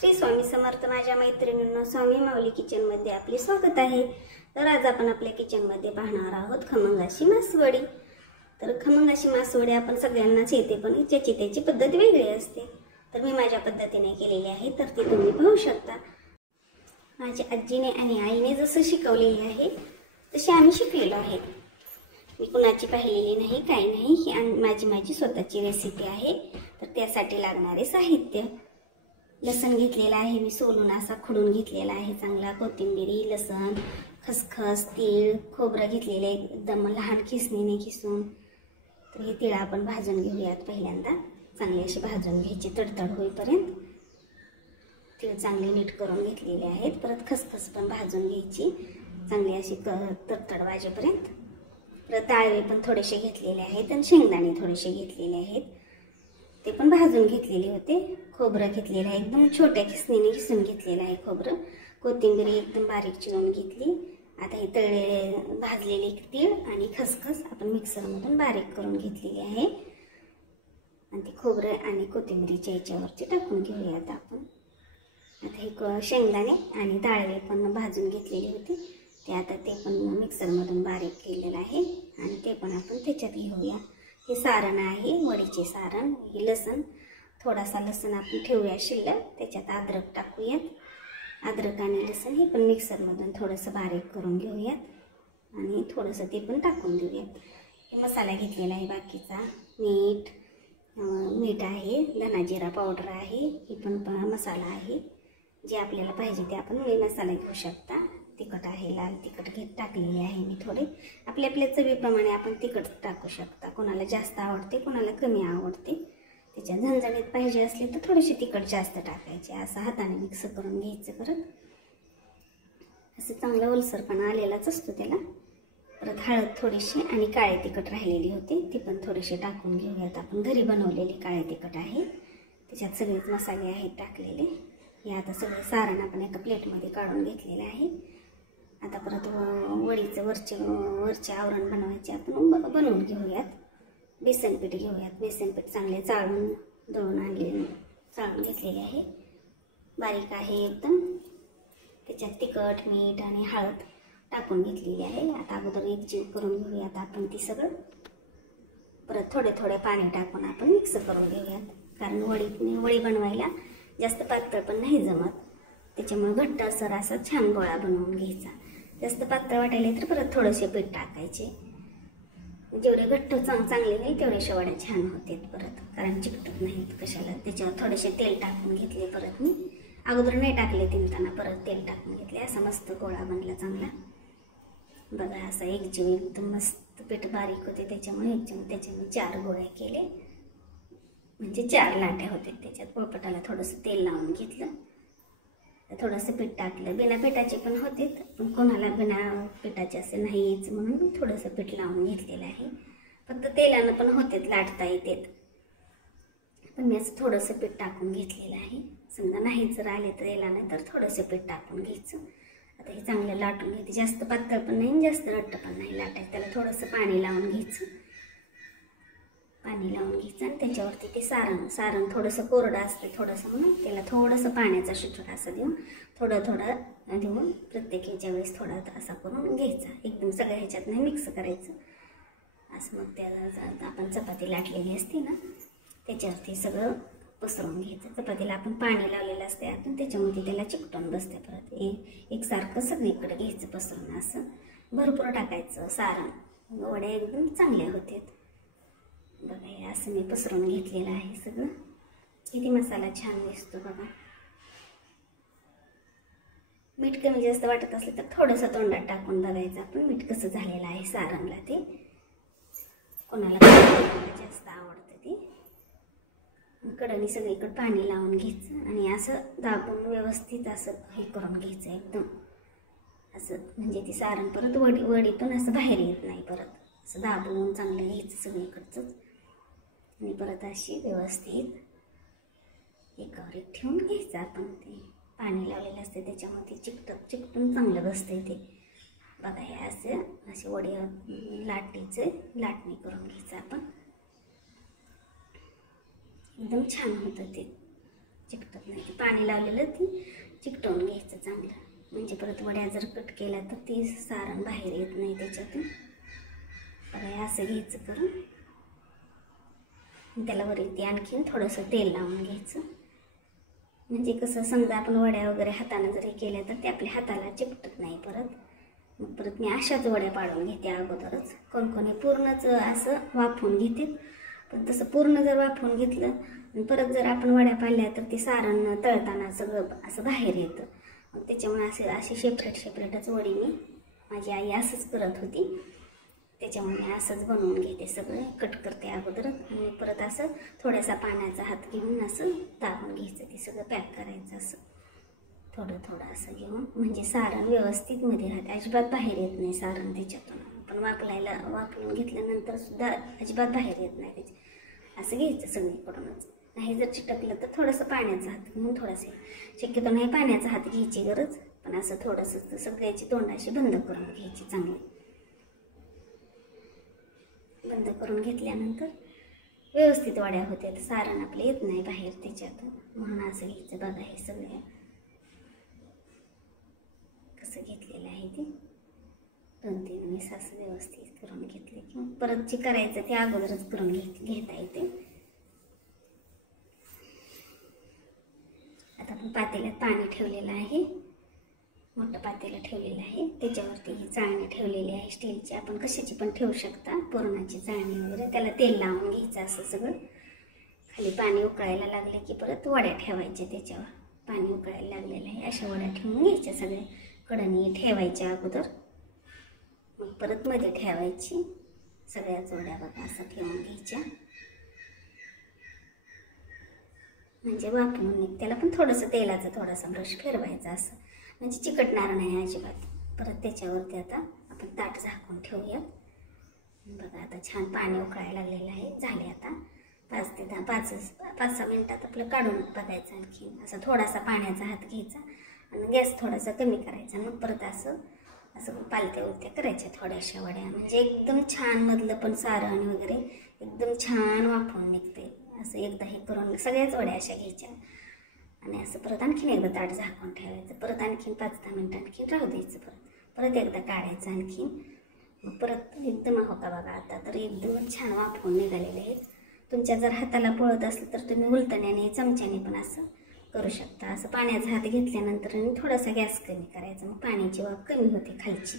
श्री स्वामी समर्थ. माझ्या मैत्रिणींनो, स्वामी माऊली किचन मध्ये आपले स्वागत आहे. तर आज आपण आपल्या किचन मध्ये पाहणार आहोत खमंग अशी मासवडी. तर खमंग अशी मासवडी आपण सगळ्यांनाच येते, पण ज्याची त्याची पद्धत वेगळी असते. तर मी माझ्या पद्धतीने केलेली आहे, तर ती तुम्ही पाहू शकता. माझ्या आजीने आणि आईने जसं शिकवलेले आहे तसे आम्ही शिकलेलो आहे. मी कुणाची पाहिलेली नाही, काही नाही. ही माझी स्वतःची रेसिपी आहे. तर त्यासाठी लागणारे साहित्य: लसण घेतलेला आहे मी, सोलून असा खुडून घेतलेला आहे चांगला. कोथिंबीर, लसण, खसखस, तीळ, खोबरं घेतलेलं आहे एकदम लहान खिसणीने खिसून. तर हे तीळ आपण भाजून घेऊयात. पहिल्यांदा चांगले असे भाजून घ्यायचे तडतड होईपर्यंत. तीळ चांगले नीट करून घेतलेले आहेत. परत खसखस पण भाजून घ्यायची चांगली अशी तडतड वाजेपर्यंत. परत डाळवे पण थोडेसे घेतलेले आहेत आणि शेंगदाणे थोडेसे घेतलेले आहेत, ते पण भाजून घेतलेले होते. खोबरं घेतलेलं आहे, एकदम छोट्या खिसणीने खिसून घेतलेलं आहे खोबरं. कोथिंबीर एकदम बारीक चिरून घेतली. आता हे तळलेले भाजलेले तीळ आणि खसखस आपण मिक्सरमधून बारीक करून घेतलेली आहे. आणि ते खोबरं आणि कोथिंबीरीच्या याच्यावरती टाकून घेऊयात आपण. आता हे शेंगदाणे आणि डाळवे पण भाजून घेतलेले होते, ते आता ते पण मिक्सरमधून बारीक केलेलं आहे आणि ते पण आपण त्याच्यात घेऊया. हे सारण आहे, वडीचे सारण. हे लसण, थोडासा लसण आपण ठेवूया शिल्लक. त्याच्यात अद्रक टाकूयात. अद्रक आणि लसण हे पण मिक्सरमधून थोडंसं बारीक करून घेऊयात आणि थोडंसं ते पण टाकून देऊयात. हे मसाला घेतलेला आहे बाकीचा. मीठ आहे, धना जिरा पावडर आहे, हे पण मसाला आहे. जे आपल्याला पाहिजे ते आपण मसाला घेऊ शकता. तिखट आहे, लाल तिखट टाकलेली आहे मी थोडे. आपल्या चवीप्रमाणे आपण तिखट टाकू शकता. कोणाला जास्त आवडते, कोणाला कमी आवडते. त्याच्या झणझणीत पाहिजे असले तर थोडेसे तिखट जास्त टाकायचे. असं हाताने मिक्स करून घ्यायचं. परत असं चांगला ओलसरपणा आलेलाच असतो त्याला. परत हळद थोडीशी आणि काळे तिखट राहिलेली होती, ती पण थोडेसे टाकून घेऊयात. आपण घरी बनवलेली काळे तिखट आहे, त्याच्यात सगळेच मसाले आहेत टाकलेले. हे आता सगळे सारण आपण एका प्लेटमध्ये काढून घेतलेले आहे. आता परत वडीचं वरचे आवरण बनवायचे आपण बनवून घेऊयात. बेसन पीठ घेऊयात. बेसन पीठ चांगले चाळून चाळून घेतलेले आहे, बारीक आहे एकदम. त्याच्यात तिखट, मीठ आणि हळद टाकून घेतलेली आहे. आता अगोदर एकजीव करून घेऊयात आपण ती सगळं. परत थोडे पाणी टाकून आपण मिक्स करून घेऊयात, कारण वडी बनवायला जास्त पातळ पण नाही जमत. त्याच्यामुळे घट्ट असर असा छान गोळा बनवून घ्यायचा. जास्त पातळ वाटायला तर परत थोडेसे पीठ टाकायचे. जेवढे घट्ट चांगले नाही तेवढे वड्या छान होतात परत, कारण चिकटत नाहीत कशाला. त्याच्यावर थोडेसे तेल टाकून घेतले. परत मी अगोदर नाही टाकले तिंबताना, परत तेल टाकून घेतले. असा मस्त गोळा बनला चांगला. बघा असा एकजीव एकदम मस्त पीठ बारीक होते. त्याच्यामुळे त्याच्यामुळे 4 गोळ्या केले, म्हणजे 4 लाट्या होते. त्याच्यात पोळपाटाला थोडंसं तेल लावून घेतलं, थोडंसं पीठ टाकलं. बिना पिठाचे पण होते, पण कोणाला बिना पिठाचे असे नाहीच म्हणून मी थोडंसं पीठ लावून घेतलेलं आहे. फक्त तेलानं पण होते, लाटता येतात. पण मी असं थोडंसं पीठ टाकून घेतलेलं आहे. समजा नाही जर आले तर तेलानं, तर थोडंसं पीठ टाकून घ्यायचं. आता हे चांगलं लाटून घ्यायचं. जास्त पातळ पण नाही, जास्त घट्ट पण नाही लाटायचं. त्याला थोडंसं पाणी लावून घ्यायचं. पाणी लावून घ्यायचं आणि त्याच्यावरती ते सारण थोडंसं कोरडं असतं थोडंसं, म्हणून त्याला थोडंसं पाण्याचा शिटूट असं देऊन थोडं देऊन प्रत्येक ह्याच्या वेळेस थोडा असा करून घ्यायचा. एकदम सगळ्या ह्याच्यात नाही मिक्स करायचं. असं मग त्याला आपण चपाती लाटलेली असते ना, त्याच्यावरती सगळं पसरवून घ्यायचं. चपातीला आपण पाणी लावलेलं असते आतून, त्याच्यामध्ये त्याला चिकटून बसते. परत एकसारखं सगळीकडे घ्यायचं पसरून. असं भरपूर टाकायचं सारण, वड्या एकदम चांगल्या होतात. बघा हे असं मी पसरून घेतलेलं आहे सगळं. किती मसाला छान दिसतो बघा. मीठ कमी जास्त वाटत असलं तर थोडंसं तोंडात टाकून बघायचं आपण मीठ कसं झालेलं आहे सारणला. ते कोणाला जास्त आवडतं ते. कढईने सगळीकडे पाणी लावून घ्यायचं आणि असं दाबून व्यवस्थित असं हे करून घ्यायचं एकदम असं, म्हणजे ती सारण परत वडीतून असं बाहेर येत नाही. परत असं दाबून चांगलं घ्यायचं सगळीकडचंच आणि परत अशी व्यवस्थित एकावर एक ठेवून घ्यायचं आपण. ते पाणी लावलेलं असते त्याच्यामध्ये चिकटून चांगलं बसतंय ते. बघा हे असे वड्या लाटणी करून घ्यायचं आपण. एकदम छान होतं ते. चिकटत नाही. पाणी लावलेलं ती चिकटवून घ्यायचं चांगलं, म्हणजे परत वड्या जर कट केला तर ती सारण बाहेर येत नाही त्याच्यातून. बघा असं घ्यायचं करून. त्याला वरती आणखीन थोडंसं तेल लावून घ्यायचं, म्हणजे कसं समजा आपण वड्या वगैरे हाताने जरी केल्या तर ते आपल्या हाताला चिकटत नाही परत. मग परत मी अशाच वड्या पाडून घेते अगोदरच. कोणी पूर्णच असं वाफवून घेते, पण तसं पूर्ण जर वाफवून घेतलं आणि परत जर आपण वड्या पाडल्या तर ते सारण तळताना सगळं असं बाहेर येतं. मग त्याच्यामुळे अशी सेपरेटच वडी माझी आई असंच करत होती. त्याच्यामुळे मी असंच बनवून घेते, सगळं कट करते अगोदरच आणि परत असं थोडासा पाण्याचा हात घेऊन असं दाबून घ्यायचं, ते सगळं पॅक करायचं असं थोडं असं घेऊन, म्हणजे सारण व्यवस्थित मध्ये राहते, अजिबात बाहेर येत नाही सारण त्याच्यातून. पण वापरून घेतल्यानंतर सुद्धा अजिबात बाहेर येत नाही त्याचे. असं घ्यायचं सगळीकडूनच. नाही जर चिटकलं तर थोडंसं पाण्याचा हात घेऊन थोडंसं, शक्यतो नाही पाण्याचा हात घ्यायची गरज, पण असं थोडंसं सगळ्याची तोंडाशी बंद करून घ्यायची चांगली. बंद करून घेतल्यानंतर व्यवस्थित वड्या होत्या, सारण आपले येत नाही बाहेर त्याच्यातून, म्हणून असं घ्यायचं. बघा हे सगळं कसं घेतलेलं आहे ते 2-3 वेळेस असं व्यवस्थित करून घेतले की परत जे करायचं ते अगोदरच करून घेता येते. आता आपण पातेल्यात पाणी ठेवलेलं आहे, मोठं पातेलं ठेवलेलं आहे, त्याच्यावरती ही चाळणी ठेवलेली आहे स्टीलची, आपण कशाची पण ठेवू शकता, पुरणाची चाळणी वगैरे. त्याला तेल लावून घ्यायचं असं सगळं. खाली पाणी उकळायला लागले की परत वड्या ठेवायच्या त्याच्यावर. पाणी उकळायला लागलेलं आहे, अशा वड्या ठेवून घ्यायच्या सगळ्या. कढई ठेवायच्या अगोदर, मग परत मध्ये ठेवायची सगळ्याच वड्या. बघा असं ठेवून घ्यायच्या, म्हणजे वाफवून त्याला पण थोडंसं तेलाचा थोडासा ब्रश फिरवायचा असं, म्हणजे चिकटणार नाही अजिबात. परत त्याच्यावरती आता आपण ताट झाकून ठेवूया. बघा आता छान पाणी उकळायला लागलेलं आहे. झाले आता 5-6 मिनिटात आपलं काढून बघायचं. आणखी असं थोडासा पाण्याचा हात घ्यायचा आणि गॅस थोडासा कमी करायचा. मग परत असं पालत्या उलत्या करायच्या थोड्याशा वड्या, म्हणजे एकदम छान मधलं पण सारण वगैरे एकदम छान वाफवून निघते. असं एकदा हे करून सगळ्याच वड्या अशा घ्यायच्या आणि असं परत आणखीन एकदा ताट झाकून ठेवायचं. परत आणखीन 5-10 मिनिटं आणखीन राहू द्यायचं. परत एकदा काढायचं आणखीन. मग परत एकदम हो का बघा आता तर एकदम छान वाफवून निघालेले आहेत. तुमच्या जर हाताला पळत असलं तर तुम्ही उलटण्याने चमच्याने पण असं करू शकता. असं पाण्याचा हात घेतल्यानंतर थोडासा गॅस कमी करायचा, मग पाण्याची वाफ कमी होते खालची.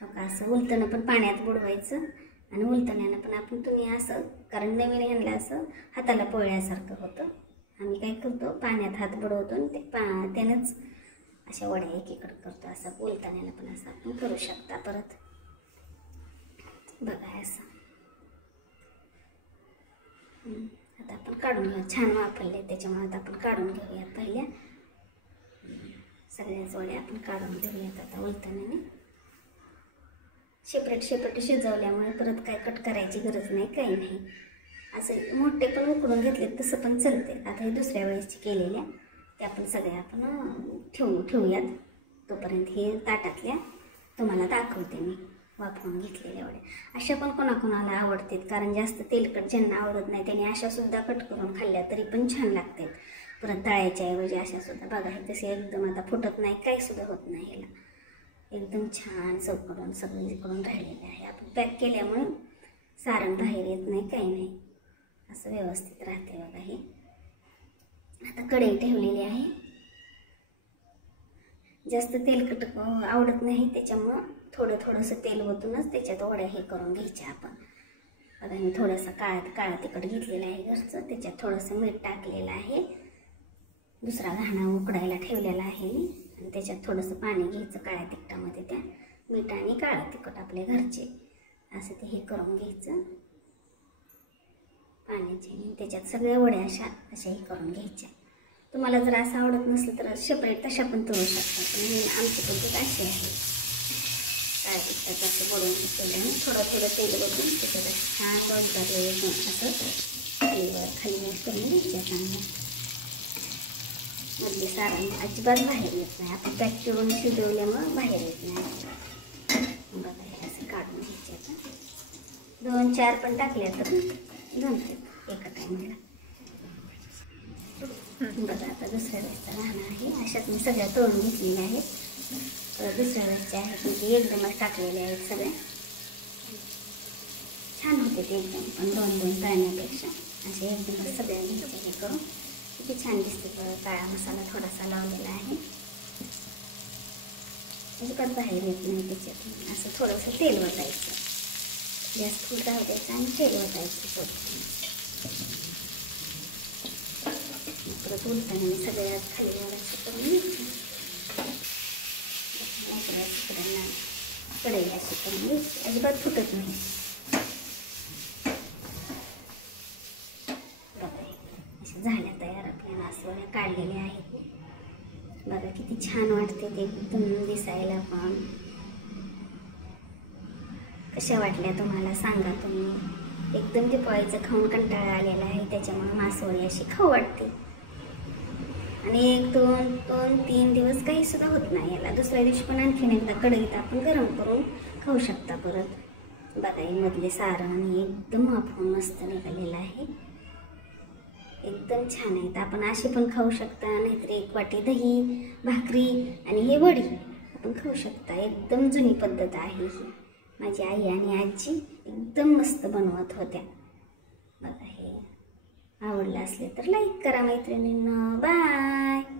हो का असं उलटणं पण पाण्यात बुडवायचं आणि उलटण्यानं पण तुम्ही असं, कारण नवीन ह्यांना असं हाताला पोळल्यासारखं होतं. आम्ही काय करतो पाण्यात हात बुडवतो आणि त्यानंच अशा वड्या एकीकडे करतो. असं उलटण्यानं पण असं आपण करू शकता. परत बघा असं आता आपण काढून घेऊ. छान वाफरले त्याच्यामुळे आता आपण काढून घेऊया. पहिल्या सगळ्याच वड्या आपण काढून घेऊयात आता उलटण्याने. सेपरेट शिजवल्यामुळे परत काय कट करायची गरज नाही, काही नाही. असं मोठे पण उकडून घेतले तसं पण चालते. आता हे दुसऱ्या वेळेसची केलेल्या ते आपण सगळ्या आपण ठेवूयात. तोपर्यंत हे ताटातल्या तुम्हाला दाखवते मी वाफवून घेतलेल्या वड्या. अशा पण कोणाकोणाला आवडतात, कारण जास्त तेलकट ज्यांना आवडत नाही त्यांनी अशा सुद्धा कट करून खाल्ल्या तरी पण छान लागतात. परत तळायच्या ऐवजी अशा सुद्धा. बघा हे तसे एकदम आता फुटत नाही, काही सुद्धा होत नाही. ह्याला एकदम छान चौकडून सगळीकडून राहिलेलं आहे. आपण पॅक केल्यामुळे सारण बाहेर येत नाही, काही नाही, असं व्यवस्थित राहते. बघा हे आता कढई ठेवलेली आहे. जास्त तेलकट आवडत नाही त्याच्यामुळं थोडंसं तेल ओतूनच त्याच्यात वड्या हे करून घ्यायच्या आपण. बघा मी थोडंसं काळा तिखट घेतलेलं आहे घरचं, त्याच्यात थोडंसं मीठ टाकलेलं आहे. दुसरा घाणा उकडायला ठेवलेला आहे आणि त्याच्यात थोडंसं पाणी घ्यायचं काळ्या तिखटामध्ये. त्या मीठ आणि काळं तिखट आपले घरचे असं ते हे करून घ्यायचं पाण्याचे. त्याच्यात सगळ्या वड्या अशा हे करून घ्यायच्या. तुम्हाला जर असं आवडत नसलं तर सेपरेट तशा पण तळू शकता, पण आमची पद्धत अशी आहे. काळ्या तिखटाचं असं बनवून घेतलेलं आहे. थोडं तेल बघून त्याच्यात छान दोन असं खाली करून घ्यायच्या चांगलं. मधली सारण अजिबात बाहेर येत नाही. आपण पॅक करून शिजवल्यामुळं बाहेर येत नाही. बघा हे असं काढून घ्यायचे. आता 2-4 पण टाकल्या तर जमते एका टायमाला. बघा आता दुसऱ्या वेळेसचा राहणं आहे. अशाच मी सगळ्या तळून घेतलेल्या आहेत. तर दुसऱ्या वेळेसचे आहेत म्हणजे एकदमच टाकलेले आहेत सगळ्या. छान होते ते एकदम, पण दोन दोन तळण्यापेक्षा असे एकदमच सगळ्या घ्यायचे हे करून. किती छान दिसते. काळा मसाला थोडासा लावलेला आहे. अजिबात बाहेर येत नाही त्याच्यातून. असं थोडंसं तेल वतायचं, जास्त फूट राहू द्यायचं आणि तेल वतायचं थोडं. परत उलटाने मी सगळ्यात खाली असं करून घ्यायचं. इकड्यांना कढई अशी करून घ्यायची, अजिबात फुटत नाही. बघा अशा झाल्या तयार. आपल्या मासवड्या काढलेल्या आहेत. बघा किती छान वाटते ते एकदम दिसायला. पण कशा वाटल्या तुम्हाला सांगा तुम्ही. एकदम ते पोळीचं खाऊन कंटाळा आलेला आहे, त्याच्यामुळे मासवडी अशी खाऊ वाटते. आणि 1 2 3 दिवस काही सुद्धा होत नाही याला. दुसऱ्या दिवशी पण आणखीन एकदा कढईत आपण गरम करून खाऊ शकता परत. बघा हे मधले सारण एकदम वाफवून मस्त निघालेलं आहे. एकदम छान आहे. तर आपण अशी पण खाऊ शकता, नाहीतर 1 वाटी दही भाकरी आणि हे वडी आपण खाऊ शकता. एकदम जुनी पद्धत आहे ही. माझी आई आणि आजी एकदम मस्त बनवत होत्या. बघा हे आवडलं असले तर लाईक करा मैत्रिणींनो. बाय.